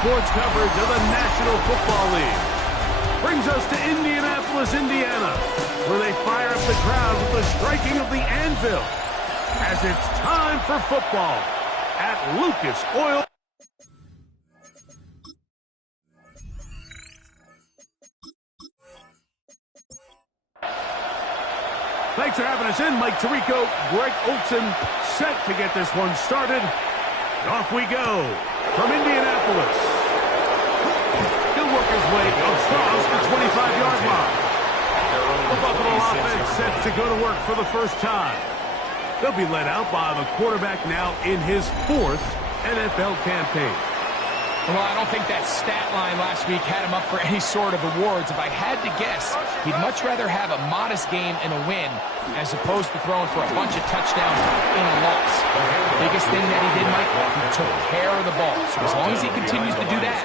sports coverage of the National Football League. Brings us to Indianapolis, Indiana, where they fire up the crowd with the striking of the anvil, as it's time for football at Lucas Oil. Thanks for having us in. Mike Tirico, Greg Olson, set to get this one started. Off we go from Indianapolis. He'll work his way across the 25-yard line. The Buffalo offense set to go to work for the first time. They'll be led out by the quarterback now in his 4th NFL campaign. Well, I don't think that stat line last week had him up for any sort of awards. If I had to guess, he'd much rather have a modest game and a win as opposed to throwing for a bunch of touchdowns in a loss. The biggest thing that he did, Mike, he took care of the ball. So as long as he continues to do that,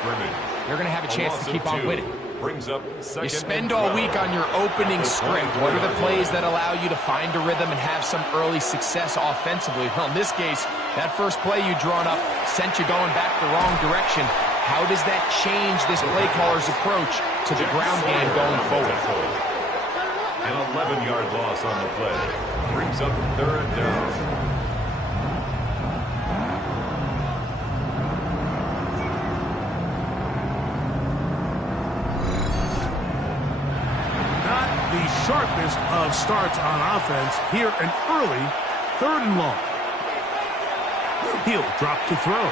they're going to have a chance to keep on winning. You spend all week on your opening script. What are the plays that allow you to find a rhythm and have some early success offensively? Well, in this case, that first play you drawn up sent you going back the wrong direction. How does that change this play caller's approach to the ground game going forward? An 11-yard loss on the play. Brings up 3rd down. Sharpest of starts on offense here, an early 3rd and long. He'll drop to throw.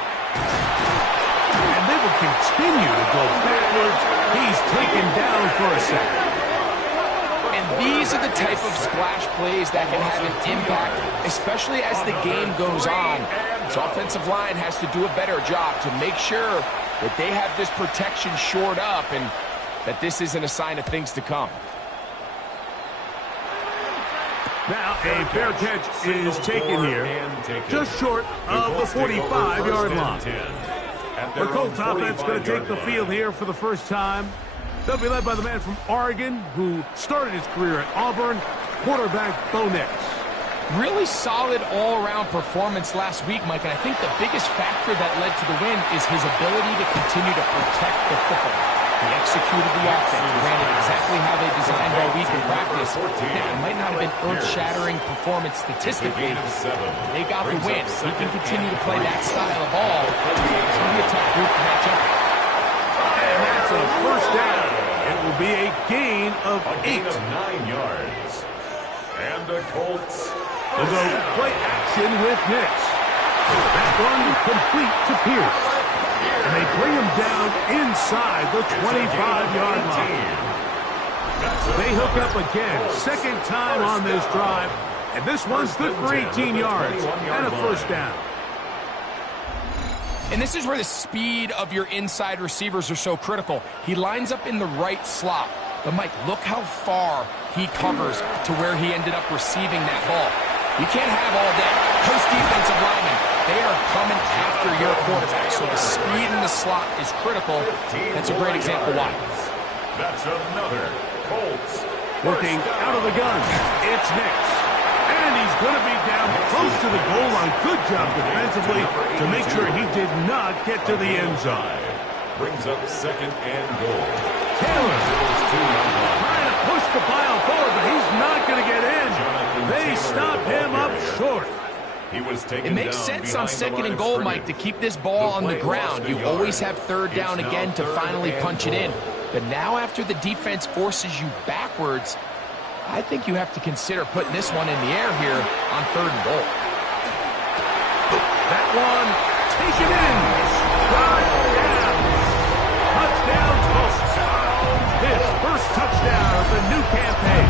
And they will continue to go backwards. He's taken down for a sack. And these are the type of splash plays that can have an impact, especially as the game goes on. This offensive line has to do a better job to make sure that they have this protection shored up and that this isn't a sign of things to come. Now a fair catch is taken here, just short of the 45-yard line. The Colts offense going to take the field here for the first time. They'll be led by the man from Oregon who started his career at Auburn, quarterback Bo Nix. Really solid all-around performance last week, Mike, and I think the biggest factor that led to the win is his ability to continue to protect the football. He executed the offense, ran it exactly how they designed all week in practice. Now, it might not have been earth-shattering performance statistically. They got the win. He can continue to play that style of ball. It's going to be a tough group to match up. And that's a first down. It will be a gain of 8. 9 yards. And the Colts will go play action with Nix. That one complete to Pierce. And they bring him down inside the 25-yard line. They hook up again, second time on this drive. And this one's good for 18 yards and a first down. And this is where the speed of your inside receivers are so critical. He lines up in the right slot. But, Mike, look how far he covers to where he ended up receiving that ball. You can't have all day. Those defensive linemen, they are coming after your quarterback. So the speed in the slot is critical. That's a great example why. That's another Colts. Working out of the gun. It's Nix. And he's going to be down close to the goal line. Good job defensively to make sure he did not get to the end zone. Brings up 2nd and goal. Taylor trying to push the pile forward, but he's not going to get in. They stop him up short. It makes sense on 2nd and goal, Mike, to keep this ball on the ground. You always have 3rd down again to finally punch it in. But now after the defense forces you backwards, I think you have to consider putting this one in the air here on 3rd and goal. That one taken in. Touchdown Colts. His first touchdown of the new campaign.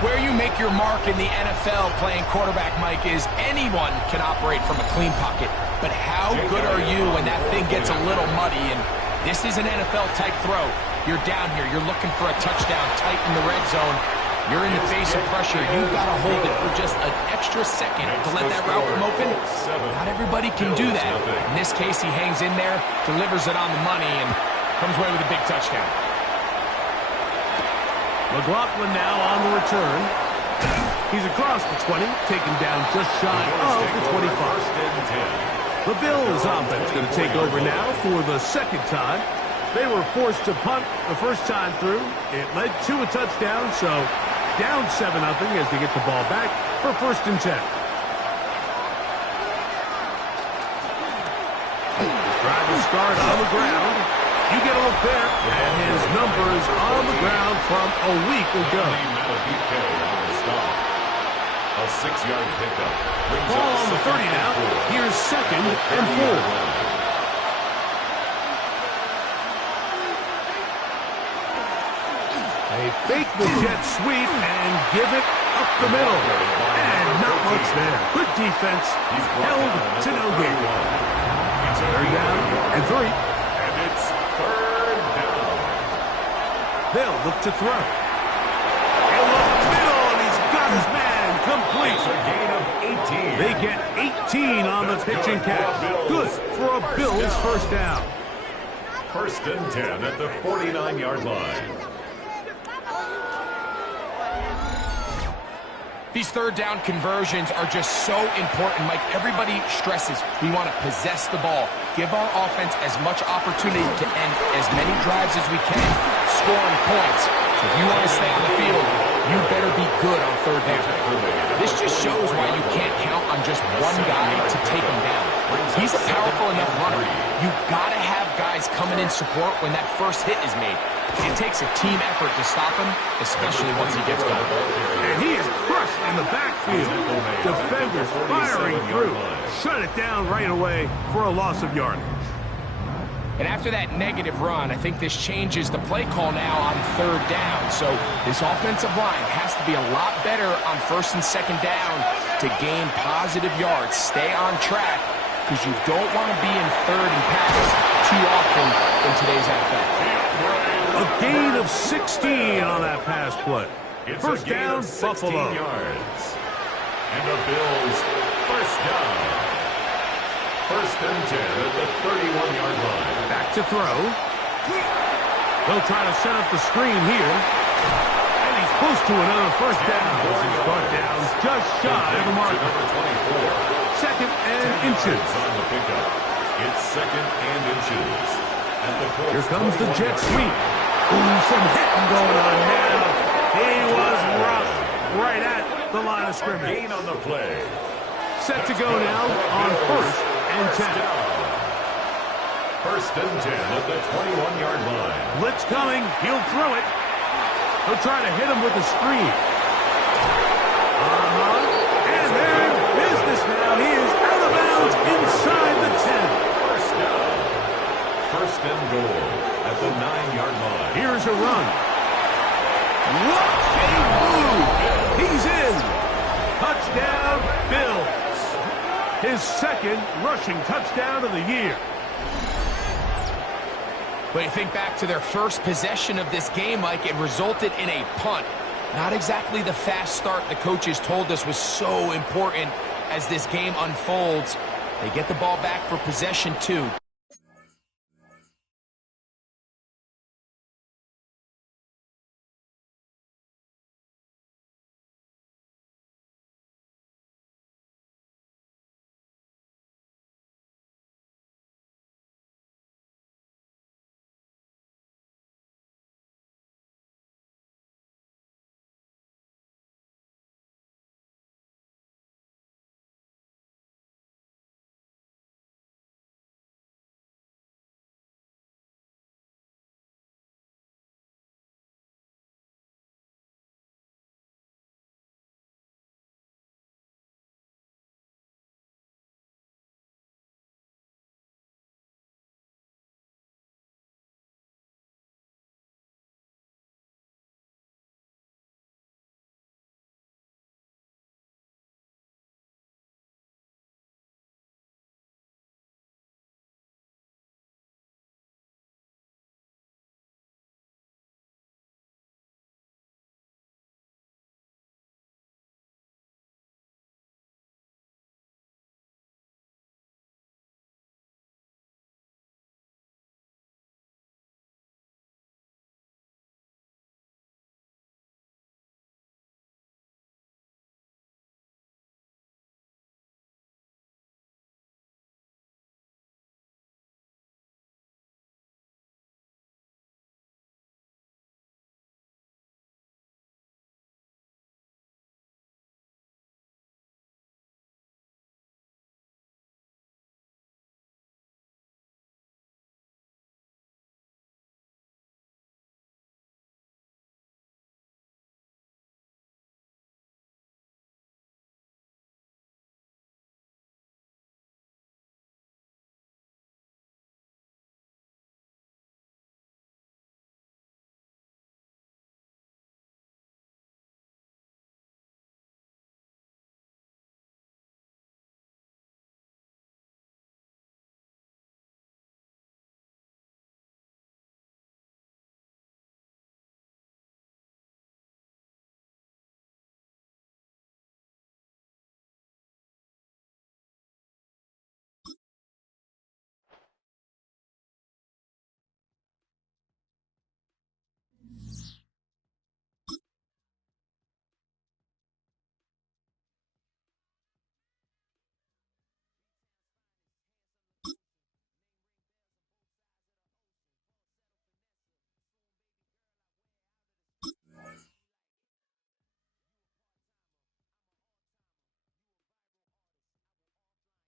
Where you make your mark in the NFL playing quarterback, Mike, is anyone can operate from a clean pocket. But how good are you when that thing gets a little muddy? And this is an NFL-type throw. You're down here. You're looking for a touchdown tight in the red zone. You're in the face of pressure. You've got to hold it for just an extra second to let that route come open. Not everybody can do that. In this case, he hangs in there, delivers it on the money, and comes away with a big touchdown. McLaughlin now on the return. He's across the 20, taken down just shy of the 25. The Bills offense going to take over now for the second time. They were forced to punt the first time through. It led to a touchdown, so down 7-0 as they get the ball back for 1st and 10. Drive to start on the ground. You get a look there at his numbers on the ground from a week ago. A 6-yard pickup. Ball on the 30 now. Here's 2nd and 4. They fake the jet sweep and give it up the middle. And not much there. Good defense. Held to no gain. 3rd down and 3. And it's 3rd down. They'll look to throw. He'll look middle, and he's got his man. Complete. It's a gain of 18. They get 18 on the pitch and catch. Good for a Bills 1st down. 1st and 10 at the 49-yard line. These 3rd down conversions are just so important, Mike. Everybody stresses we want to possess the ball, give our offense as much opportunity to end as many drives as we can, scoring points. So if you want to stay on the field, you better be good on 3rd down. This just shows why you can't count on just one guy to take him down. He's a powerful enough runner. You got to have guys coming in support when that first hit is made. It takes a team effort to stop him, especially once he gets going. And he is crushed in the backfield. Defenders firing through. Shut it down right away for a loss of yardage. And after that negative run, I think this changes the play call now on 3rd down. So this offensive line has to be a lot better on 1st and 2nd down to gain positive yards. Stay on track, because you don't want to be in 3rd and pass too often in today's NFL. A gain of 16 on that pass play. It's 1st down, Buffalo. Yards. And the Bills 1st down. 1st and 10 at the 31-yard line. Back to throw. They'll try to set up the screen here. And he's close to another 1st down. He's brought down just shy of the mark. Number 24. 2nd and inches. On the pickup. It's 2nd and inches. At the Here comes the jet sweep. Ooh, some hitting going on now. He was roughed right at the line of scrimmage. Gain on the play. Set to go now on 1st and 10. 1st and 10 at the 21-yard line. Blitz coming. He'll throw it. He'll try to hit him with a screen. And they're in business now. He is out of bounds inside the 10. 1st down. 1st and goal at the 9-yard line. Here's a run. What a move. He's in. Touchdown, Bills. His 2nd rushing touchdown of the year. But you think back to their first possession of this game, Mike, it resulted in a punt. Not exactly the fast start the coaches told us was so important as this game unfolds. They get the ball back for possession 2.